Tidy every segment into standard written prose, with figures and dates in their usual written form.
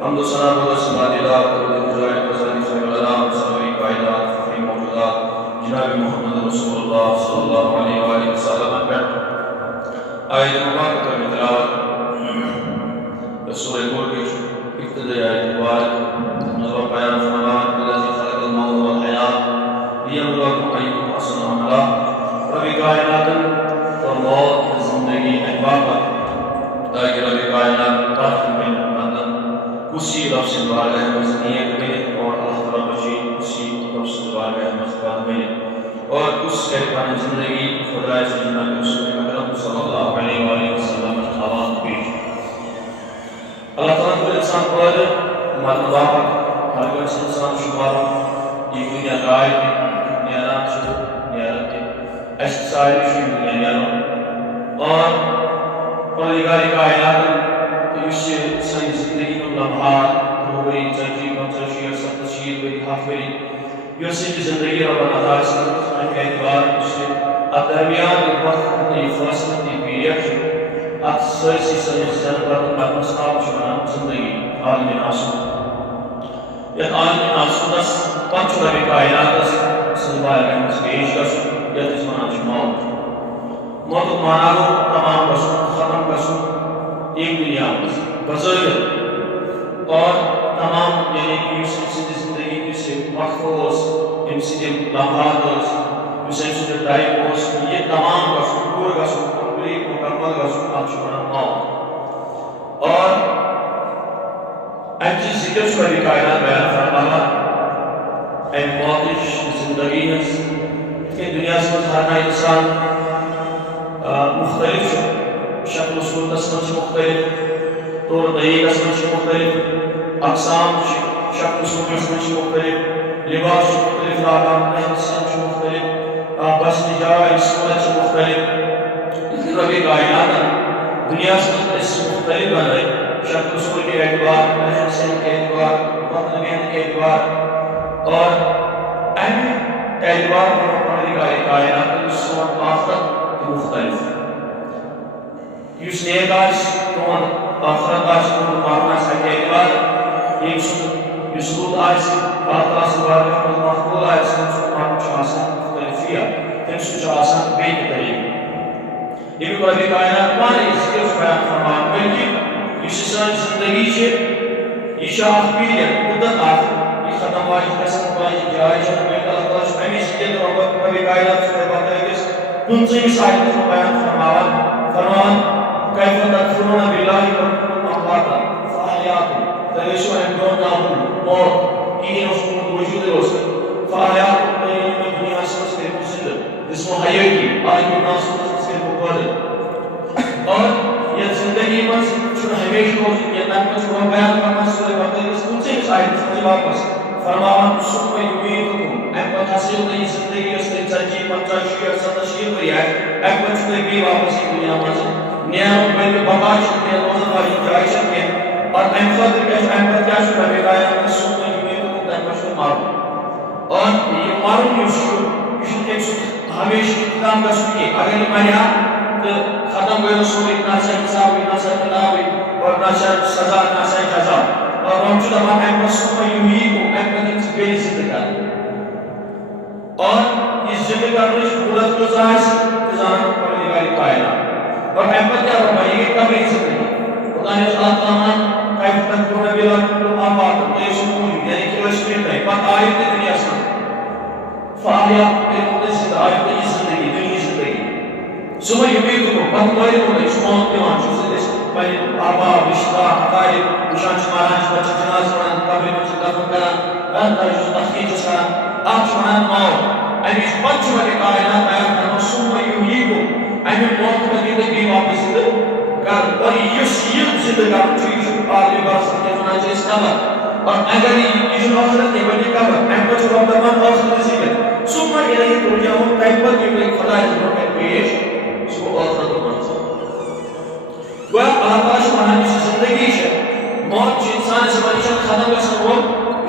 حمد و ثنا و سبحان مجاہد رضانی خیر الانام سرور کائنات فخر موجودات جناب محمد رسول اللہ صلی اللہ علیہ وآلہ وسلم پر آیت مبارکہ میں تلاوت سورہ ملک کی ابتدائی آیت مبارک نظر بیان فرمان الذی خلق الموت والحیات لیبلوکم ایکم احسن عملا رب کائنات اور موت زندگی احباب تاکہ رب کائنات طرف میں بندن کسی لفظ دوارے مزنیت میں اور اللہ تعالیٰ بچی کسی لفظ دوارے مزباد میں اور اس احبان زندگی خدای سے جناب رسول اکرم صلی اللہ علیہ وآلہ وسلم آواز پیش اللہ تعالیٰ کو انسان پر مرد واقع ہر کوئی انسان شمار یہ دنیا گائے دنیا نام چھو نیارت ہے ایسی ساری شروع دنیا نیارت اور پردگاری کائنات اس سے سنی زندگی کو لمحات ہو گئی چنجی پنچشی ستشیر بری ہاتھ بری یہ سنی زندگی ربنا تعالی سنی کے اعتبار اس سے درمیان وقت کی فاصلہ کی پیریڈ اکثر سی سنی زندگی پر مستقبل شمار زندگی عالم ناسود یہ عالم ناسودس پنچ ربی کائنات سنبھال رحمت پیش کرسو یا تسمانہ موت موت مانا ہو تمام بسوں ختم بسوں ایک دنیا بزرگ اور تمام یعنی کہ یوسف زندگی سے محفوظ ان سے لمحات یوسف ٹائپوس یہ تمام بسوں پورا بسوں کمپلیٹ مکمل بسوں آپ شمار موت اور ایک چیز ذکر شوئے بھی کائنات بیان فرمانا ایک موتش زندگی ہے کہ دنیا سے ہر انسان مختلف شکل و صورت اسمنش مختلف طور طریق اسمنش مختلف اقسام شکل و صورت اسمنش مختلف لباس مختلف لاغام اسمنش مختلف بسن جائے صورت مختلف اس ربی کائنات دنیا سے اس مختلف بن رہے شکل و صورت کے اعتبار حسن کے اعتبار مطلبین کے اعتبار اور اہم اعتبار پر پردگاری کائنات اس صورت آخرت مختلف یس نیک آس تون آخرت آس تون مارنا سکے اعتبار ایک سن یس رود آس اللہ تعالیٰ سے بارے میں مقبول آس تم سن مارنا چاہسان مختلفیہ تم سن چاہسان بیت طریق یہ بھی قرآن کائنات مانے اس کے اس بیان فرمان بلکہ یس سن زندگی سے یہ شاہ پیلین مدت آخر یہ ختم واجد قسم واجد جائے شاہ بیت اللہ تعالیٰ سے ہمیں سکے تو رب کائنات سے بات ہے کہ تنظیم سائد کو بیان فرمان کیف تکفرون باللہ وکنتم امواتا فاحیاکم تریسو امدوناہم موت کی رسول وجود رسول فاحیاکم تریسو دنیا سمجھ کے مزند جسم حیائی آئی ناس سمجھ کے مقبل اور یہ زندگی منز چھوڑ ہمیشہ ہو یہ نمت چھوڑ بیان فرمان سورہ بقرہ تنظیم سائد سے واپس فرمان سم یمیتکم احمد حاصل نہیں زندگی اس نے چرچی پنچاشی اور ستشی پر ہے احمد چھوڑے بھی واپس کی دنیا منز نیام بین بقا شکتے ہیں روزن والی جائی شکتے ہیں اور احمد کیا شکر ہے کہ سم یمیتکم احمد چھوڑ مارو اور یہ مارو یوشو ایک سکت ہمیشہ اقتدام کا سکتے اگر یہ مریا تو ختم ہوئے رسول اتنا سا حساب اتنا سا کتاب اور اتنا سا سزا اتنا سا جزا اور ہم چھوڑا ہم احمد سم یمیتکم احمد ان سے بیلی زندگی اور اس جگہ کا رش بولت کو ظاہر سے تزانہ پردگاری کائنات اور احمد کیا فرمائیے کہ کبھی زندگی خدا نے اللہ تعالیٰ کیف تکفرون باللہ وکنتم امواتا تریسو یعنی کہ وہ اس میں پر آیت دنیا سے فاحیاکم کے مقدس آیت کی زندگی دنیا زندگی صبح یمیتکم پر مارے کو نہیں شما دیوان چوزے دیس پہلے آبا رشتہ حقائق نشان شماران بچہ جناز کران قبر میں دفن کران رہتا جو تخیج کران آپ شماران موت امیش پنچ وقت کائنات آیات کرنا سوما یویگو امی موت مدینہ بھی واپس کر اور یہ زندگاہ چیز آدمی برسل کے ہونا چاہیے اس قبر اور اگر یہ جو آخرت کے بڑی قبر احمد جو رب درمان آخرت ذکر سوما الہی ترجعون تیبت یہ بڑی خدا ہے میں پیش سو آخرت منصر وہ اللہ تعالیٰ شماران اس زندگی سے موت جو انسان سے بڑی شد ختم کا سنو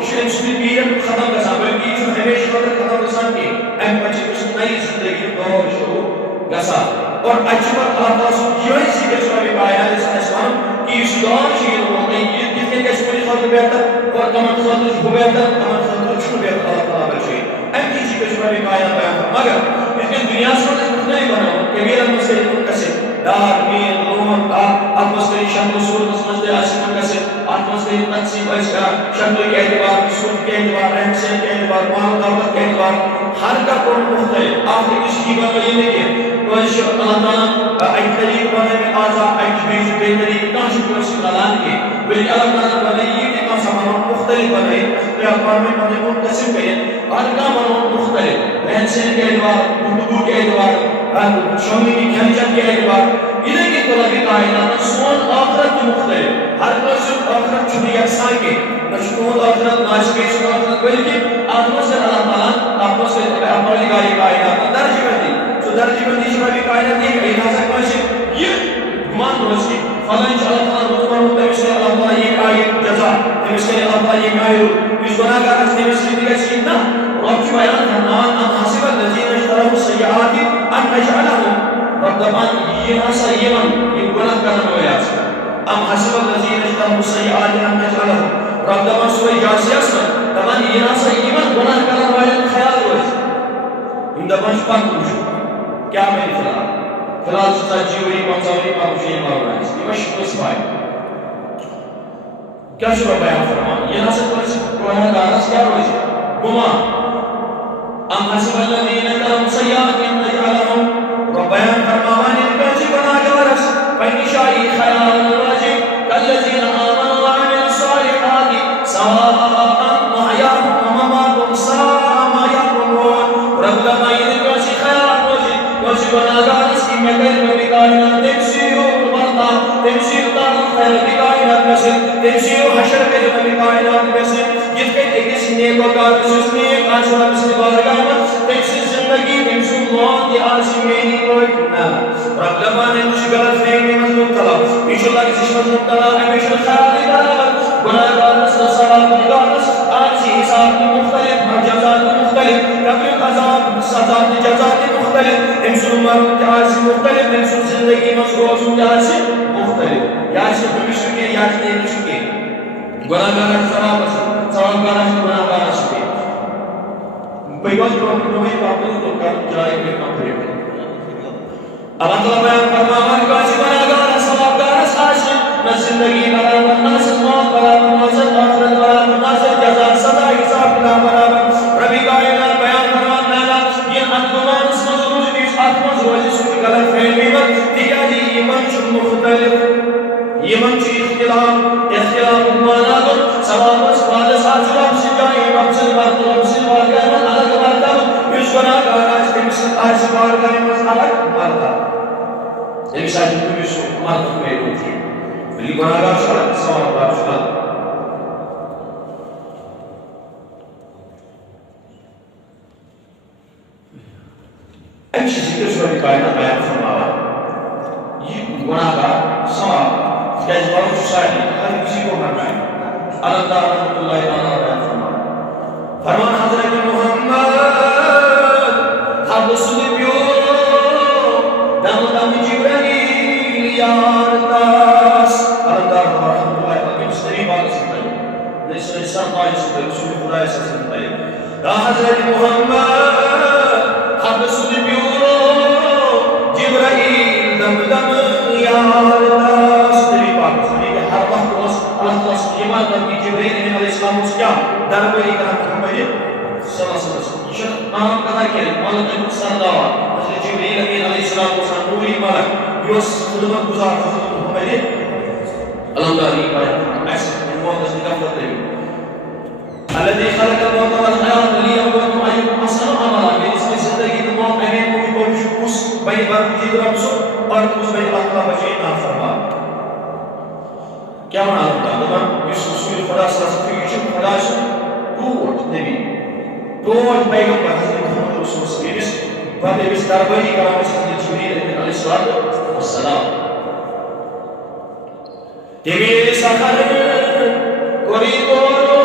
شاید سنی پیرن ختم کا سنو بلکہ جو ہمیشہ وقت ختم کا سن کے اہم بچے اس نئی زندگی دور شروع گسا اور اجبر اللہ تعالیٰ سن یہ ذکر جو ابھی کائنات اس اسلام کی اس دور شیر ہوتے ہیں یہ مختلف گژھِ کُنہِ خٲطرٕ بہتر اور کمن خٲطرٕ چھُ ہُہ بہتر کمن خٲطرٕ چھُنہٕ بہتر اللہ تعالیٰ بچٲیِن اَمہِ چیٖز چھِ رۄبِ کاینات بیان کران مگر یِتھ کٔنۍ دُنیاہس منٛز أسۍ مختلف بناوو کبیٖرن منٛز کٔرِو مُنقسم ڈار میٖل لون اتھ منٛز کٔرِو شکلہِ صوٗرتس منٛز تہِ آسہِ مُنقسم اتھ منٛز کٔرِو تقسیٖم أسۍ شکلٕکۍ اعتبار صوٗرتٕکۍ اعتبار رہن سہن اعتبار مال دولت اعتبار ہر کانٛہہ کوٚر مختلف اکھ أکِس چھِ یہِ بنٲیِتھ نہٕ کینٛہہ کٲنٛسہِ چھُ اللہ تعالیٰ اکہِ طریقہٕ بنٲومٕتۍ آزاد اکہِ چھِ بیٚیہِ چھُ بیٚیہِ طریقہٕ کانٛہہ چھُ کٲنٛسہِ رلان کینٛہہ بلکہِ اللہ تعالیٰ بنٲیِتھ یہِ تہِ کانٛہہ سامان مختلف بنٲیِتھ پانہٕ ؤنۍ پنٕنۍ مُنقسم کٔرِتھ ہر کانٛہہ بنووُن مختلف رہن سہن کے اعتبار گفتگو کے اعتبار شامل کی کھین چین کے اعتبار ادھر کی طلب کائنات سون آخرت تہِ مختلف ہر کٲنٛسہِ ہُنٛد آخرت چھُنہٕ یکساں کینٛہہ نہ چھُ تُہُنٛد آخرت نہ آسہِ بیٚیہِ سُنٛد آخرت بلکہِ اتھ منٛز کٔر اللہ تعالیٰ اتھ منٛز کٔر پروردگارِ کائنات درجہٕ بندی سُہ درجہٕ بندی چھِ رۄبِ کائنات یہِ ییٚلہِ ہسا کٲنٛسہِ یہِ گُمان روزِ کہِ فلٲنۍ چھُ اللہ تعالیٰ رُت بنومُت تٔمِس کرِ اللہ تعالیٰ ییٚمہِ آیہِ جزا تٔمِس کرِ اللہ تعالیٰ ییٚمہِ آیہِ رُت یُس گۄناہگار آسہِ تٔمِس سۭتۍ گژھِ یہِ نہ رب چھُ بیان فرماوان ام حسب الذین اجترحوا السیئات ان نجعلهم رب دپان یہِ ہسا یِمن یِم گۄناہ کرن وٲلۍ آسن ام حسب الذین اجترحوا السیئات ان نجعلهم رب دپان سورہ جاسیس منٛز دپان یہِ ہسا یِمن گۄناہ کرن والٮ۪ن خیال روزِ یِم دپان چھِ پتہٕ وٕچھو کیٛاہ بنہِ فِلحال فِلحال چھِ 40 ؤری 50 ؤری پتہٕ وٕچھو یِم مارُن آسہِ یِمن چھِ کٲنٛسہِ پاے کیٛاہ چھُ رۄب بیان فرماوان ییٚلہِ ہسا کٲنٛسہِ گۄناہگارس کیٛاہ روزِ گُمان ام حسب الذین اجترحوا السیئات ان نجعلهم رب بیان فرماوان ییٚلہِ کٲنٛسہِ گۄناہگارس پننہِ جایہِ خیال روزِ کالذین آمنوا وعملوا الصالحات سواء محیاہم ومماتہم ساء ما یحکمون رب دپان ییٚلہِ کٲنٛسہِ خیال روزِ کٲنٛسہِ گۄناہگارس کہِ مےٚ کَرِ رۄبِ کائنات تٔمۍ سٕے برتاو تٔمۍ سٕے تارُن رۄبِ کائنات گژھِ تٔمۍ سٕے حشر کٔرِ رۄبِ کائنات گژھِ یِتھ کٔنۍ أکِس نیکوکارس یُس نیک آسہِ رۄبہِ سٕنٛدِ بارگاہ منٛز تٔمۍ سٕنٛز زندگی تٔمۍ سُنٛد موت یہِ آسہِ میٛٲنی پٲٹھۍ نہ رب دپان أمِس چھُ غلط فہمی منٛز مُبتلا یہِ چھُ لغزِش منٛز مُبتلا أمِس چھُنہٕ خیالٕے برابر گۄناہگارس تہٕ ثوابگارس آسہِ حساب تہِ مختلف جزا تہِ مختلف قبرُک عذاب سزا تہِ جزا تہِ مختلف أمۍ سُنٛد مرُن تہِ آسہِ مختلف أمۍ سُنٛد زندگی منٛز روزُن تہِ آسہِ مختلف یہِ آسہِ نہٕ ہُمِس چھُ کینٛہہ یہِ آسہِ نہٕ أمِس چھُ کینٛہہ گۄناہگارس ثوابس ثوابگارس چھُ گۄناہگارس چھُ کینٛہہ پٔکِو برونٛہہ پاپس تِم کرن جاے کینٛہہ کمپلیٹ اللہ تعالیٰ بیان فرماوان کٲنٛسہِ گۄناہگارس ثوابگارس آسہِ نہ زندگی برابر نہ آسٮ۪س موت برابر نہ آسٮ۪س آخرت برابر نہ آسٮ۪س جزا سزا حساب کتاب برابر رۄبِ کائنات بیان فرماوان نہ نہ یہِ اتھ گُمانس منٛز روزِ یُس اتھ منٛز روزِ سُہ چھُ غلط فہمی منٛز تِکیٛازِ یِمن چھُ مختلف یِمن چھُ اختلاف معنا گوٚو ثوابس فالس آسہِ رۄب سٕنٛدِ جایہِ رۄب سٕنٛدِ رۄب سٕنٛدِ بارگاہ منٛز الگ مرتبہٕ یُس گۄناہگار آسہِ تٔمِس آسہِ بارگاہ منٛز الگ مرتبہٕ تٔمِس آسہِ نہٕ کُنہِ سُہ مرتبہٕ میلمُت کینٛہہ بلکہِ گۄناہگار چھُ الگ ثوابگار چھُ الگ اَمہِ چھِ ذِکر چھُ رۄبِ کائنات بیان فرماوان یہِ گۄناہگار ثواب تِکیٛازِ پَرُن چھُ سارنٕے ہر کسی کو پَرنا ہے اللہ تعالیٰ رحمۃ اللہ تعالیٰ بیان فرمان حضرت محمد حب سُنٛد پیوٗرو دم دم جبرائیل یار تاس اللہ تعالیٰ رحمۃ اللہ تعالیٰ کٔمِس نبی پاکس مُتعلق نہ سٲنِس سرتاجس مُتعلق سُنٛد خۄدایس مُتعلق یا حضرت محمد حب سُنٛد پیوٗرو جبرائیل دم دم یار تاس نبی پاکس ہر وقت اوس اللہ تعالیٰ سُنٛد ایمان کرنہٕ جبرائیل علیہ السلام اوس کیٛاہ دربٲری کران محمد صلی اللہ علیہ وسلم یہ نام کتھا کٔرِتھ ملک امیُک سردار حضرت جبرائیل علیہ السلام اوس نوٗری ملک یہِ اوس خدمت گزار حضرت محمد اللہ تعالیٰ اَسہِ محمدس نِش غفلت ترٛٲوِتھ الذي خلق الموت والحیات لِیَبلُوَکُم أَیُّکُم أَحْسَنُ عَمَلًا ییٚلہِ سٲنۍ زندگی تہٕ موت اَمے موٗجوٗب کوٚر وٕچھو کُس بنہِ برکتی رب سُنٛد اور کُس بنہِ اللہ تعالیٰ بچٲیِن نافرمان کیٛاہ وَنان اللہ تعالیٰ دَپان یُس رسوٗلِ خۄدا صلی اللہ علیہ وسلم چھُ یہِ چھُ خۄدا سُنٛد ٹوٹھ نبی ٹوٹھ پیغمبر حضرت محمد رسول ییٚمِس پتہٕ أمِس دربٲری کران ٲسۍ حضرت جبریٖل علیہ السلام تٔمۍ ییٚلہِ سفر کوٚرُے تورو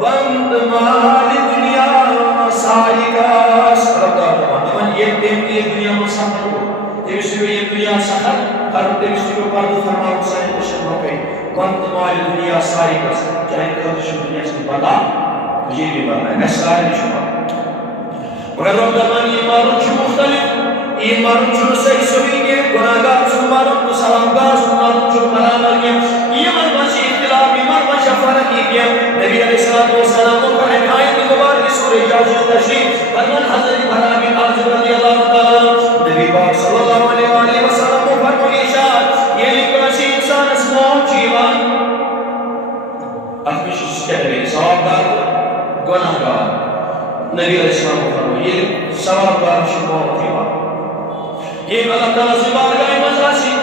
وند مال دُنیا سالِکاس اللہ تعالیٰ دَپان ییٚلہِ تٔمۍ یہِ دُنیا منٛز سفر کوٚر تٔمِس پیوٚو یہِ دُنیا سفر کرُن تٔمِس تہِ پیوٚو پردٕ فرماوُن سانہِ أچھن برونٛہہ کَنہِ وانت مال دنیا ساری کس چاہے خدش دنیا سے بتا مجھے بھی بتا ہے ساری شما مگر رب دمان ایمانوں چھ مختلف ایمانوں چھ صحیح سبھی کے گناہگار سنمانوں تو سلامگار سنمانوں چھ ملامر کے ایمان بچی اختلاف ایمان بچا فرق کی گیا نبی علیہ السلام پر ایک آیت مبارک سورہ جاجر تشریف فرمان حضرت بھرا بن عازب رضی اللہ تعالیٰ نبی پاک صلی اللہ علیہ وآلہ وسلم کو فرمائی اشارت یہ لکھنا چی انسان اس موت چیوان اکمیش اس کہتے ہیں ثواب دار گناہگار نبی علیہ السلام کو فرمائی یہ ثواب دار موت چیوان یہ اللہ تعالیٰ سے بارگاہ مزاشی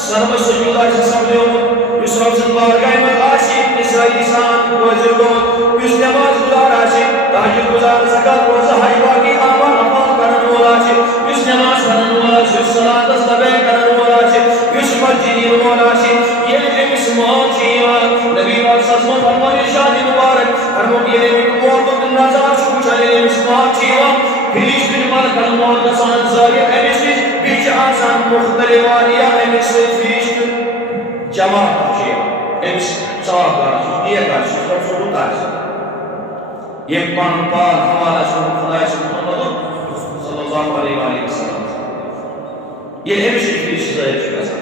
سرم سجود آئیسا سمجھے ہوں اس رب سے بارگاہ مزاشی اسرائیلی سان وزر گمت اس نماز گزار آشی تاجر گزار زکاة روزہ ہائی باقی آمان افال کرن والا آشی اس نماز کرن والا آشی اس صلاة تسلبے کرن والا آشی اس مسجدی والا آشی یہ امس موت چیوان نبی پاک سزمان فرمانی شادی مبارک فرمو یہ موت کو نظر شکو چلے امس موت چیوان پھلیش بن ملک الموت نسان زاری امس بیچ آسان مختلفان یا امس پھلیش جمع چیوان امس صاحب دارش یہ دارش سب شروع دارش یہ پان پان ہمارا شروع خدای سے محمد صلی اللہ علیہ وآلہ وسلم یہ امس پھلیش زائر چکا سا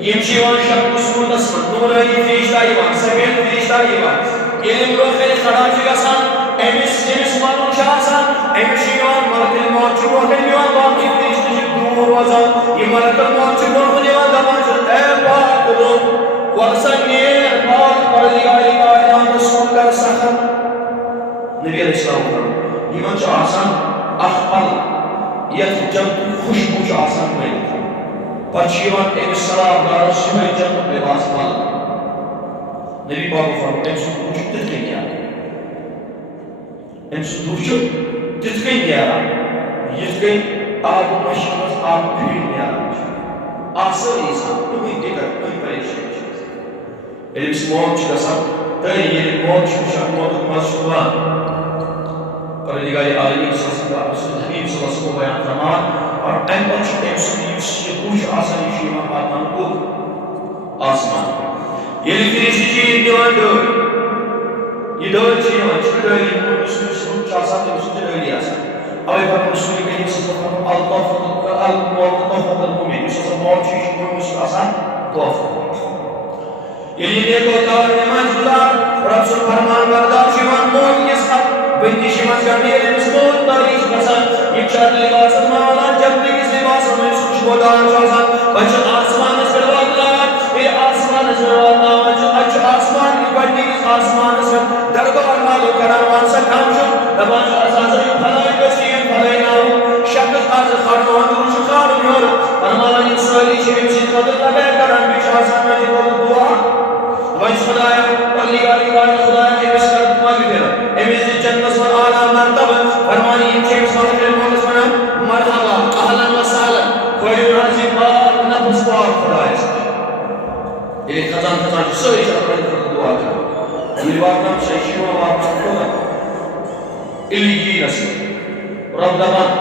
یہ چیوان شب قصور نسمت نورائی پھلیش دائیوان سبیل پھلیش دائیوان یہ نمرو خیلی خدا چکا سا امس مانو شاسان امس یوان ملک الموت چکو خیلیوان باقی پھلیش دور وزن یہ ملک الموت چکو خیلیوان دماغ اے پاک رو وقسن یہ پاک پردگاری کائنات رسول کر سخن نبی علیہ السلام فرم یہ من چا آسان اخپل یہ جب خوشبو چا آسان میں پچھیوان ایک سلام دارش میں جنت لباس پال نبی پاک فرم امس کچھ تتکیں کیا امس کچھ تتکیں کیا یہ کہیں آپ مشکل آپ بھیڑ میں آرہا آسر انسان تمہیں دقت تمہیں پریشان امس موت چکا سا تری یہ موت چکا موت مشکلان پردگاری عالمی صلی اللہ علیہ وسلم کو بیان فرمان اور این بچ امس یہ کچھ آسانی شیما آتمان کو آسمان یہ لکھنی چیز دیوان دور یہ دور چیوان چکا دور یہ مسلم چاسا تے مسلم دور لیا سا اوی پر رسول کریم صلی اللہ علیہ وسلم الطفت المومن اس سے موت چیز کو مسلم آسان توفت یہ لیے کو دور نمان جدار رب سن فرمان بردار شیوان موت کس حد بندی شیوان کرنے کے لیے موت تاریخ پسند یہ چار لباس مالا جب بھی کس لباس میں سوچ کو دار شاسان بچہ آسمان اس پر وقت لگا یہ آسمان اس پر وقت لگا اچھا آسمان کی بڑھنے کس آسمان اس پر دربار مالو کرانوان سا کام شد دبان شو اساسا یہ پھلائی بسیم پھلائی ناو شکل آز خاردوان دور شکار میور فرمالا انسرالی شیویم سی قدر لگے کران بیچ آسان میں قدر دعا وانس خدایا پرلیگاری کاری خدایا امس کر دعا بھی دینا امس دی جنت و آلہ مرتب فرمانی امچیمس مالک المونس منام مرحبا اہلا و سالا کوئی رازی بار نفس بار خدای سا یہ خزان سوئی شکر دعا کرو یہ بات نام شیشی و بات نام الیگی نسل رب دمان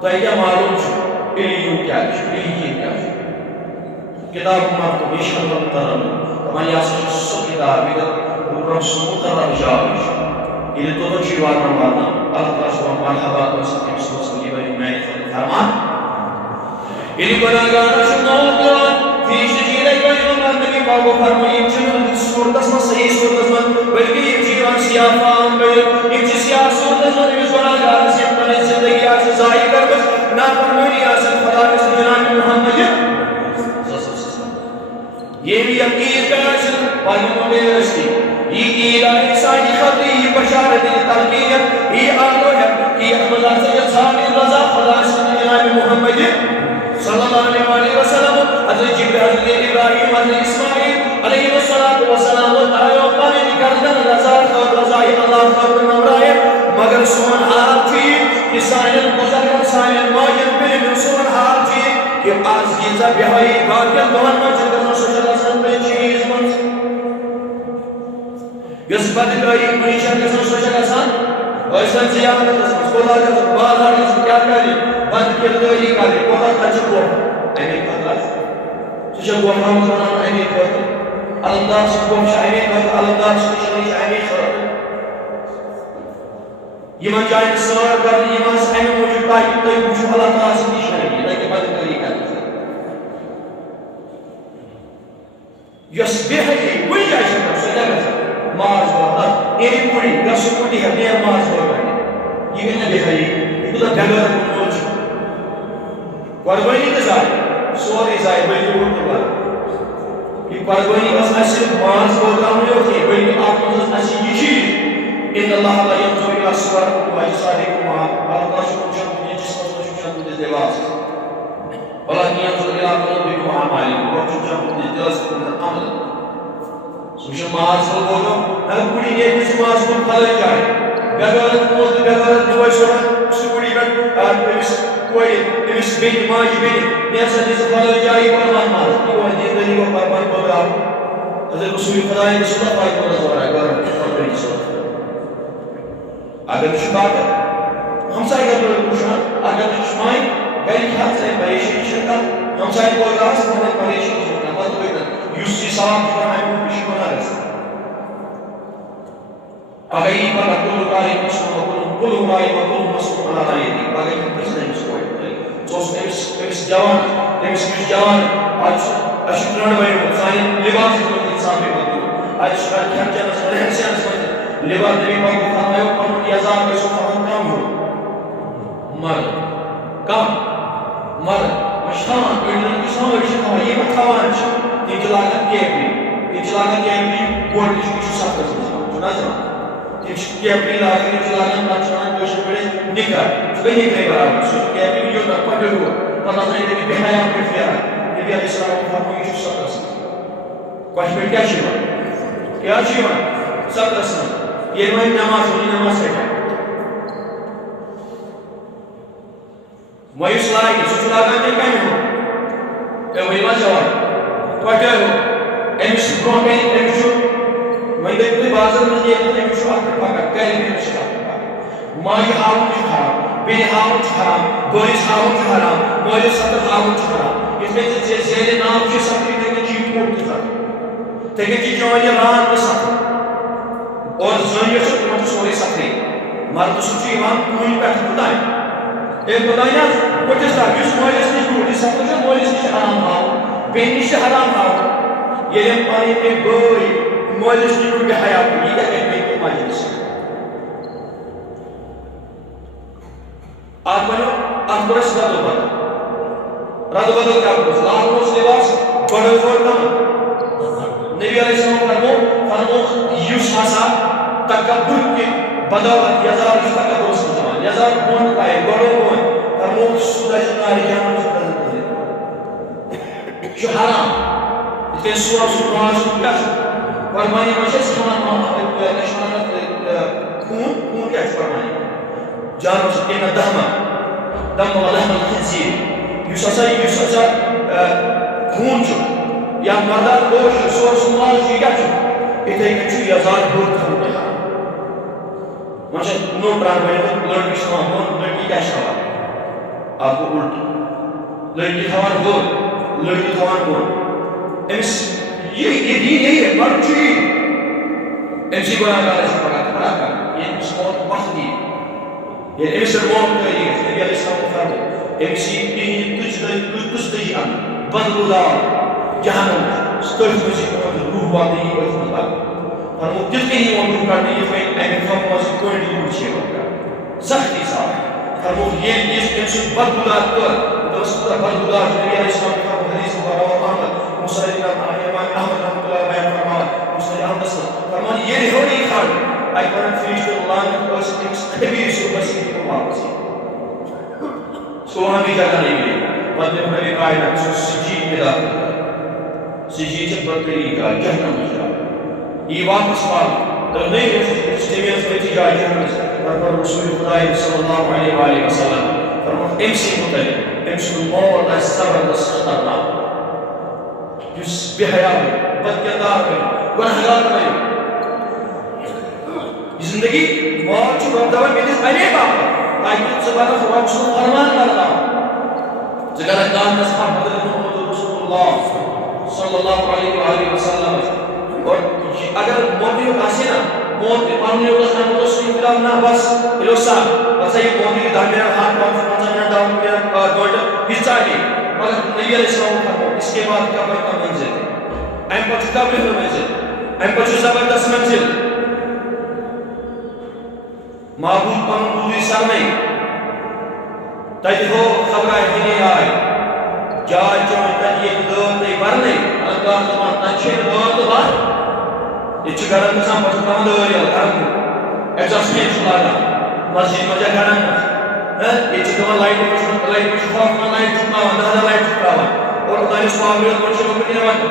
تو یہ معلوم شو الیگیوں کیا شو الیگی کیا شو کتاب امت کو بیشن رب ترم کمان یاسر سو کتاب بیدر رب سمو ترم جاوی شو یہ تو چیوار نمارنا اللہ تعالیٰ شو مرحبات و سکیم سو سلی بری میں فرمان یہ گناہگار شو نوت دوان فیش جیدہ بری نبی پاکو فرمائیم چنو صورت اسم صحیح صورت اسم بلکہ یہ چیوان سیاہ فام بیر ایک چیز سیاہ صورت اسم نبی گناہگار سے اپنے زندگی آج ظاہر کر بس نا فرمانی آسان خدا کس جناب محمد یہ بھی عقید کا عشر پانیوں میں رشتی یہ ایلانی سانی خطری یہ بشارت تلقیت یہ آلو ہے کہ احمد سید سامی رضا خدا کس جناب محمد صلی اللہ علیہ وسلم حضرت جبر حضرت ابراہیم حضرت اسماعیل علیہ السلام و تعالیٰ پانی کردن رضا خود رضای اللہ خبر نمرائے مگر سون حال تھی کہ سائن بزرگ سائن ماجر بلن سون حال تھی کہ آز گیزا بہائی باقیل دوان مجھر کرنا سوچل اسن پر چیز منز یس بدگائی کنیشن کرنا سوچل اسن ویسن زیادت اسن خدا جب بازار اس کیا کریں بند کردوئی کریں کوتا کچھ کو ایمی قدر تجھے وہ ہم بنانا امی خاطر اللہ سے قوم امی خاطر اللہ سے نشانی امی خاطر یمن جائن سر کرنے یمن سے امی موجود تاکہ تُہۍ وٕچھِو اللہ تعالیٰ سے نشانی تاکہ بدل طریقہ یس بہتری کُنہِ جایہِ چھِ سۄ جگہ ماز واتان ایری پوری گژھُن کُنہِ ہٮ۪تھ نیر ماز واتان یہ گٔے نہٕ بہتری یہِ کوٗتاہ بٮ۪گار مول چھُ قۄربٲنی تہِ ضایع سورُے ضایع بٔلکہِ اُلٹہٕ بدل یہ قۄربٲنی ٲس نہٕ صرف ماز واتناوُن یوت کینٛہہ بٔلکہِ اَتھ منٛز ٲس اَسہِ یہِ چیٖز ان اللہ لا ينظر الى صوركم واجسادكم اللہ تعالیٰ چھُ وٕچھان تُہنٛدِس جسمس منٛز چھُ وٕچھان تُہنٛدِس لباس ولكن ينظر الى قلوبكم واعمالكم گۄڈٕ چھُ وٕچھان تُہنٛدِس دِلس تُہنٛدِس عملس سُہ چھُ ماز وول ووتُن نہ کُڑی نیرِ سُہ ماز وول پھلٲنۍ جایہِ بٮ۪گارن مول تہٕ بٮ۪گارن بوے سوزان سُہ کُڑی پٮ۪ٹھ أمِس کورِ أمِس بیٚنہِ ماجہِ بیٚنہِ نیسا دِ ژٕ پھلٲنۍ جایہِ قۄربان ماز یہِ دیٖن دٔلیٖل قۄربان بٲگراو حضرت رسول خۄدایَن صلی اللہ علیہ وسلم قۄربٲنی سوزان اگر شکایت ہمسائے کا تو پوچھنا اگر شمائیں گھر خیال سے پریشانی شکا ہمسائے کو راس میں پریشانی شکا بات ہوئی تھا یوسی سلام کا میں کو پیش بنا رہا اگر یہ پر کل رائی مسلم کل رائی کل مسلم اللہ تعالی دی اگر یہ پرسن اس کو تو اس جوان آج اشتران بھائی سائن لباس کو انسان بھی مطلوب آج شکایت خرچہ نہ رہن سے لباس نبی پاک نے فرمایا پنن یزار میں سو کم ہو مرد مشتان بلن اسلام وچ یہ متوان چھ تجلاگن کیبری گوڑ چھ ساتھ چھنا تم کیبری لاگن تجلاگن نچان کوش پڑے نکاح بنی کے برابر سو کیبری جو نہ پڑے ہو پتہ نہیں کہ بے حیا پہ کیا نبی علیہ السلام نے فرمایا یہ ساتھ کوش پہ کیا ساتھ یہ میں نماز ہوئی نماز ہے میں اس لائق سچلاگا نے کہیں ہو کہ وہی ماں جواب تو کیا ہو ایمس برون میں ایمس میں دیکھتے بازار میں یہ ایمس آکر پاکا کہہ میں ایمس آکر ماں یہ حاون چھو حرام بین حاون چھو حرام بوریس حاون چھو حرام مولی سطر حاون چھو حرام اس میں سے زیادہ نام چھو سطری دیکھیں چیز پھوٹ کی ساتھ دیکھیں چیز جوانی ران میں سطر اور زنیہ سے تمہیں سوری سکتے مرد سوچی ایمان کوئی پیٹھ بتائیں ایک بتائیں وہ جس طرح جس مولیس نہیں بھوٹی سکتے جو مولیس نہیں حرام آؤ بین نہیں حرام آؤ یہ لیں پانی میں بوئی مولیس نہیں بھوٹی حیات کو یہ کہتے ہیں کہ مجلس آج بنو آج برس رد بدل کیا برس لاکھ روز لباس بڑے ہوئے کم نبی علیہ السلام فرمو یوس ہسا تکبر کے بدولت یزار اس تکبر اس زمان یزار کون پائے بڑو کون فرمو سورہ جناری جانو سے قدر کرے جو حرام اس کے سورہ سورہ سورہ فرمانی مجھے سمان نشانت خون کیا فرمانی جانو سے کہنا دم و لحم الخنزیر یوس ہسا خون جو یا مردار گوش سور سمال شیعہ چھو اتھے کچھو یزار بھوٹ کھاؤں دے مجھے نو پران بھائی لڑکی شما ہون لڑکی کیا شما آپ کو الٹ لڑکی خوان ہون لڑکی خوان ہون امس یہ دین یہی ہے مرد چوئی امسی گناہ گار ایسا پڑھا کر یہ امس موت وقت دی یہ امس موت کری ہے نبی علیہ السلام کو فرمو امسی تین تجھ دہی ان بدلو دار جہنم سترس مجھے روح واتے ہی وقت مطلب اور وہ جتنے ہی وہ روح کرنے یہ فائن اہم فرمو سے کوئی نہیں روح چھے وقت سختی صاحب اور وہ یہ انسو بدلدار کر دوست پر بدلدار نبی علیہ السلام کی فرمو حدیث مبارک احمد مصرد احمد رحمت اللہ بیان فرمان مصرد احمد صلی فرمان یہ ہو نہیں کھاڑ آئی پرن فریشت اللہ نے تو ایسے ایک کبیر سے بسیدی کو واپسی سو ہمیں جگہ نہیں ملی بدل بھلی قائدہ سو سجید میں داخل سجید سے بدتری کا جہنم میں جا یہ واپس پاک تو نہیں استمیت فیتی جا جہنم سے پر رسول خدا صلی اللہ علیہ وآلہ وسلم فرمت امسی مطلب امسی الموت از زبردست خطرناک جس بے حیاء میں بدکردار میں گناہگار میں زندگی موت چھو رب دور میں دس بنے باقا تاکہ سبحانہ خدا رسول فرمان کرتا زگرہ دان نصحاب حضرت محمد رسول اللہ صلی اللہ علیہ وآلہ وسلم اور اگر موتی آسے نا موت پاننے ہوگا نا تو سوئی فلام نا بس الوسا بس یہ موتی کی دامیر ہاتھ پانچ منٹ داؤں میرا گوڑ حصہ ہے مگر نبی علیہ السلام فرمو اس کے بعد قبر کا منزل ہے ایم پچو قبر کا منزل ایم پچو زبردست منزل معبود پانن دوری سر نہیں تجھ ہو خبرائے دنی آئے جائے چوئے تجھ ایک دور نہیں بر نہیں اللہ زمان تچھے دور تو بار یہ چھو گرم کسان پچھو کام دور یا گرم ایگزاس میں چھو لانا مسجد مجھے گرم یہ چھو کمان لائٹ پچھو خوف میں لائٹ چھکنا ہوا دہدہ لائٹ چھکنا ہوا اور اتانی سواب بیرد پچھو کو کنی روان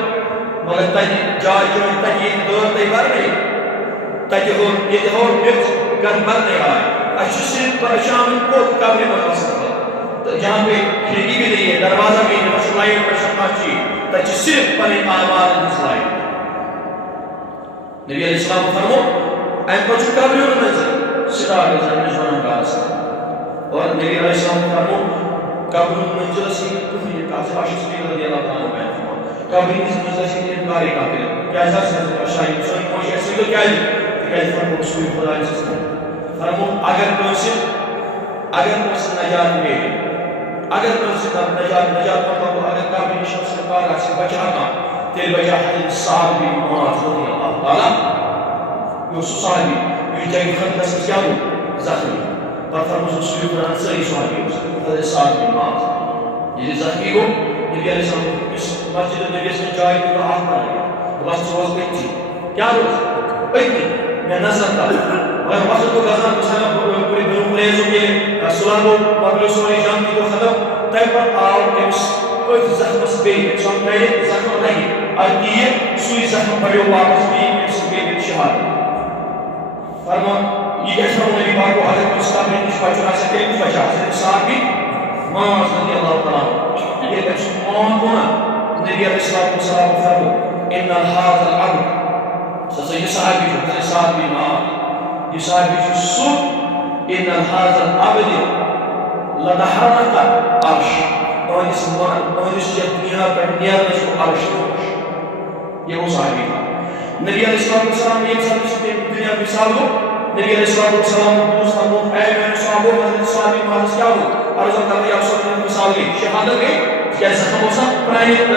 مگر تجھ جائے چوئے تجھ ایک دور نہیں بر نہیں تجھ ہو یہ ہو بیرد گرم بر نہیں آئے اچھو صرف پریشان کو قبر میں پسند جہاں پہ کھڑکی بھی نہیں ہے دروازہ بھی نہیں ہے لائٹ پر شکنا چاہیے تاکہ صرف پنے آمار انس لائٹ نبی علیہ السلام فرمو این پچھو قبریوں میں سے ستار زمین جوانان کا رسا اور نبی علیہ السلام فرمو قبریوں میں منزل سیدت تو یہ کافی عاشق سبیل رضی اللہ تعالیٰ بیان فرمو قبری اس منزل سیدت انکاری کافر کیا ایسا سیدت شاہی سوئی موشی ایسی تو کیا ہے کہ فرمو سوئی خدا جسم فرمو اگر کوئی نجات میں اگر کوئی نجات مطلب اگر کافی شخص سے کارا سے بچانا تیل بچا حدیث صاحب بھی معاذ رضی اللہ تعالیٰ یہ صحابی یہ جائے خندس کیا ہو زخمی پر فرمو سوئی قرآن سری صحابی حدیث صاحب بھی معاذ یہ زخمی کو نبی علیہ السلام اس مسجد نبی سے جائے کو آہ پر آئے بس روز بیت تھی کیا روز بیت تھی میں نظر تھا اگر وقت کو غزہ کو سلام پوری بنو قریظوں کے سلام کو مقبل سوری جان کی کو ختم تیم پر آؤ ایمس کوئی زخم اس بے سوان پہلے زخم نہیں آئیے سوئی زخم پڑیو واپس بھی ایمس بے شہاد فرمان یہ کہتا ہوں نبی بار کو حضرت مصطفیٰ نے کچھ بچنا سکے کچھ بچا حضرت صاحب بھی معاذ رضی اللہ تعالیٰ یہ کچھ مان ہونا نبی علیہ السلام فرمو ان الحاظ العبد سسا یہ صحابی جو حضرت صاحب بھی معاذ یہ صحابی جو سب ان الحاظ العبد لتحرک عرش اونس دنیا پر نیرنس کو عرش یہ وہ صحابی تھا نبی علیہ السلام نے ایک ساتھ دنیا مثال ہو نبی علیہ السلام دوست ہم اے میں صحابوں حضرت صحابی معاذ کیا ہو عرض کر رہی آپ سب نے مثال گئی شہادت گئی کیا زخم ہو سا پرائن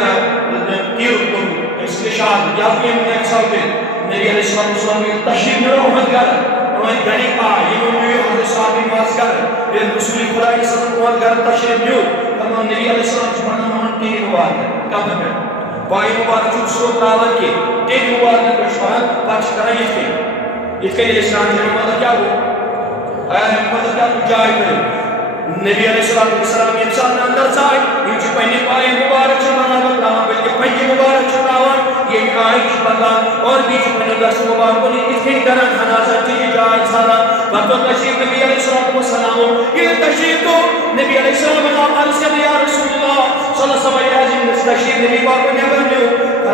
تیر کو اس کے شہاد یا پھر میں مثال پہ نبی علیہ السلام نے تشریف میں محمد گھر انہوں نے گھنی کہا یہ میں حضرت صحابی معاذ کر یہ رسول خدا کے ساتھ محمد گھر تشریف میں فرمان نبی علیہ السلام سبحانہ محمد تیر مبارک کہاں میں بائی مبارک جو سرود راون کے تیر مبارک پر شوان پاچ کرا اس کے لیے اسلام جنہی مطلب کیا ہو مطلب کیا ہو جائے کرے نبی علیہ السلام انسان اندر جائے یہ جو پہنے پائے مبارک شمانا بکرام بلکہ پہنے مبارک شمانا یہ آئیش بکان اور بیچ پہنے درس مبارک نے اتنی کرن حناسا چیزی جائے سارا وقت تشریف نبی علیہ السلام یہ تشریف تو نبی علیہ السلام عرض کر یا رسول اللہ صلی اللہ علیہ وسلم تشریف نبی پاک کو نیبر میں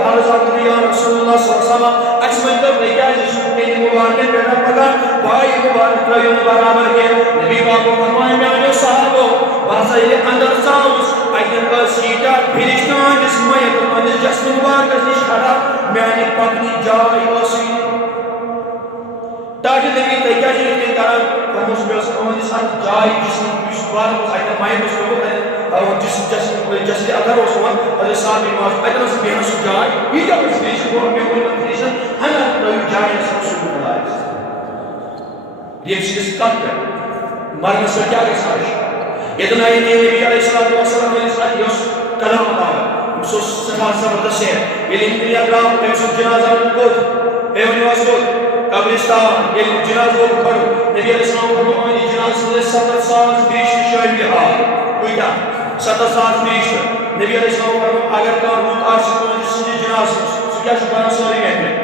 عرض کر یا رسول اللہ صلی اللہ علیہ وسلم اجمل تو بھیا جس پہنے مبارک پیدا پکا بھائی مبارک رہیون برابر کے نبی پاک کو فرمائے میں آنے صحابو واسا یہ اندر ساؤس اگر سیٹا پھرشتان جس میت اندر جسم مبارک نش کھڑا میں آنے پکنی جائے واسی تاکہ نبی تیکیا جی اتنے کرا فرموس میں اس کو ساتھ جائے جسم مبارک اگر میت اس کو اور جسم اگر اس کو اور صاحب ایمان اگر اس میں اس جائے یہ جب اس بیش کو میں کوئی کنڈیشن ہمیں تو جائے اس کو بلائے یہ چیز کٹ کر مرنے سے کیا گسارش اتنا ہی نہیں نبی علیہ السلام نے اس حدیث کلام بتایا سو صفحہ زبردست ہے یہ لنکلی اقرام ایسو جنازہ کو ایونی واسو قبرستان یہ جنازہ کو پڑھو نبی علیہ السلام کو آنی جنازہ سے 7 سال بیش شاید بہار کوئی کیا 7 سال بیش نبی علیہ السلام کو اگر کار روت آرسی کو جس سے جنازہ سو کیا شکانا سوری گئے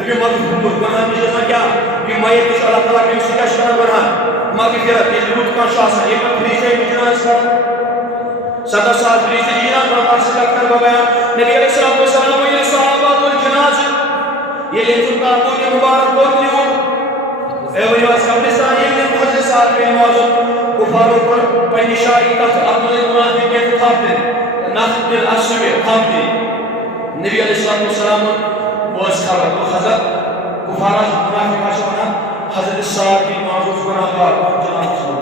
نبی مدد گناہ کی جزا کیا کہ میت کچھ اللہ تعالیٰ کے اس کا شکانا گناہ مغفرت یہ روت کا شاہ یہ مت فریشہ کی جنازہ کر 7 سال فریشہ کی جنازہ پر آرسی کا کر بگیا نبی علیہ السلام یہ صحابات والجنازہ یہ لیکن تابو کے مبارک بہت نہیں ہو اے وہی واس قبرستان یہ لیکن حضرت صاحب کے موضوع کفاروں پر پہنی شاہی تحت عبد المنافق کے تھاپتے نخد الاسوی تھاپتے نبی علیہ السلام بوز خبر تو حضرت کفارہ منافقہ شونا حضرت سعد بن معاذ گناہگار اون جناز چھوڑ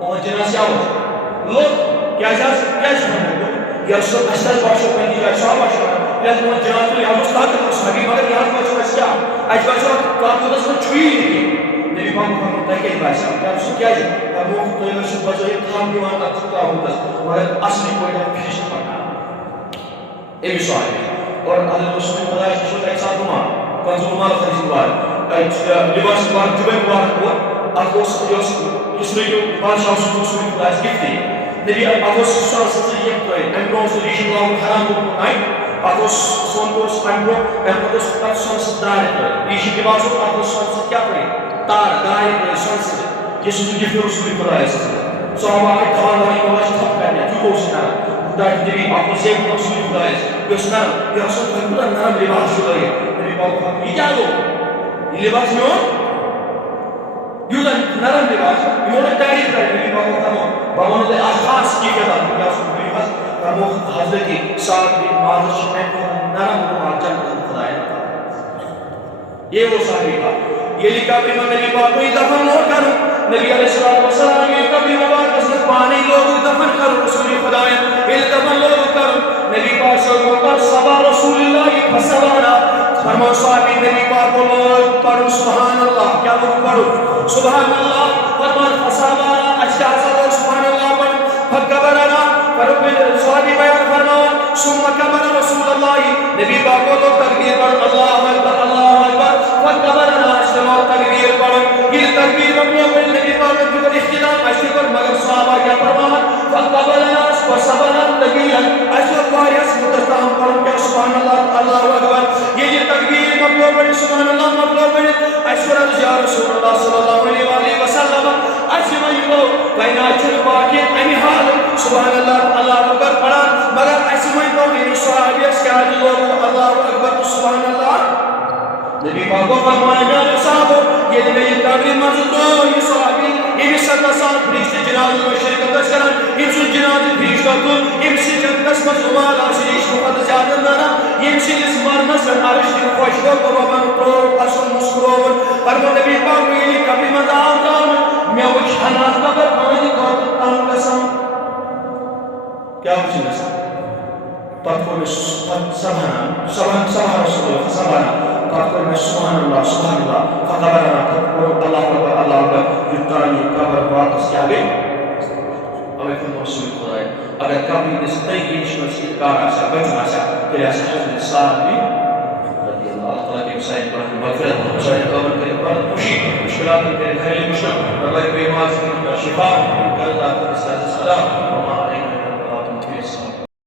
اون جناز کیا ہو لوگ کیا چھوڑ یا رسول استاذ باشو پنجی جائے شاہ باشو یا اون جناز تو یہاں طاقت اس نبی مگر یہاں باشو اس کیا اج باشو طاقت اس میں چھوئی نہیں نبی پاک محمد تاکہ باشا یا رسول کیا ہے ابو تو یہ رسول باشو یہ تھام دیوان کا چھوٹا ہوتا مگر اصلی کوئی پیش پڑنا اے سوال اور حضرت رسول خدا کی شوت ایک ساتھ ہوا کنزول مال خریج بار لباس بار جبے بار ہوا اگوس اس نے جو بادشاہ رسول خدا کی گفٹ دی نبی اگوس صلی اللہ علیہ وسلم تو امبرو سلیشن لا حرام کو نہیں اگوس سون کو امبرو اگوس کا سون ستار ہے یہ لباس کو اگوس سون کیا کرے تار دائر ہے سون سے جس نے گفٹ رسول خدا ہے صحابہ کے توانائی کو تھپ کرنے جو کو سنا داخل نبی اگوس سے رسول خدا ہے بسنا یا رسول خدا نام لباس جو ہے نبی پاک یہ کیا دو یہ لباس میں يوجد نرم لباس يوجد تاريخ نبي پاک تمام بمن الاشخاص کی کتاب یا سنبی بس تمام حضرت سعد بن معاذ شمعن کو نرم لباس جنت خدا یہ وہ صحابی تھا یہ لکھا بھی میں نبی پاک کو دفن ہو کر نبی علیہ الصلوۃ والسلام یہ کبھی مبارک سے پانی لوگ دفن کر رسول خدا یہ دفن لوگ کر نبی پاک صلی اللہ علیہ وسلم صبا رسول اللہ فسوانا فرمان صحابی نبی پاک کو لوگ پڑھو سبحان اللہ کیا لوگ پڑھو سبحان اللہ فرمان فسوانا اشتاز سبحان اللہ پڑھو فکبرنا فرب صحابی بیان فرمان ثم کبر رسول اللہ نبی پاک کو لوگ تکبیر پڑھ اللہ اکبر فکبرنا اشتاز تکبیر پڑھو یہ تکبیر مطلب نبی پاک جو اختلاف اشتاز مگر صحابہ کیا فرمان فکبرنا وصبرنا تکبیر اشتاز وارث متستام پڑھو کیا سبحان اللہ اللہ اکبر یہ تکبیر مطلب سبحان اللہ مطلب اشتاز یا رسول اللہ صلی اللہ علیہ وسلم اشتاز بین اچھل باقی انی حال سبحان اللہ اللہ اکبر پڑھا مگر اشتاز یہ صحابیس کیا لوگ اللہ اکبر سبحان اللہ نبی پاک کو فرمایا میرے صاحب یہ نبی تکبیر منظور دو یہ صحابی یہ سدا سال فرشتے جناب میں شرکت کرن یہ سن جناب فرشتہ تو یہ سی جنت مسلمان عاشق مقدس یاد نہ یہ سی اس مرنس عرش کی خوش کو ربن تو اصل مسکرون پر نبی پاک یہ کبھی مزہ آتا میں وہ حنا قبر پانی کو تان قسم کیا مجھے تقول سبحان رسول الله سبحان تقول سبحان الله فقبرنا تقول الله اكبر الله اكبر يطاني قبر واپس کیا گئے اور ایک رسول خدا ہے اگر کبھی اس طریقے سے کار ایسا بچنا ایسا کہ ایسا حضرت صاحب بھی رضی اللہ تعالیٰ کے مسائل پر مغفرت مسائل قبر کے پر خوشی مشکلات کے گھریلو مشکل اللہ کے بیمار سے شفا کر اللہ کے سلام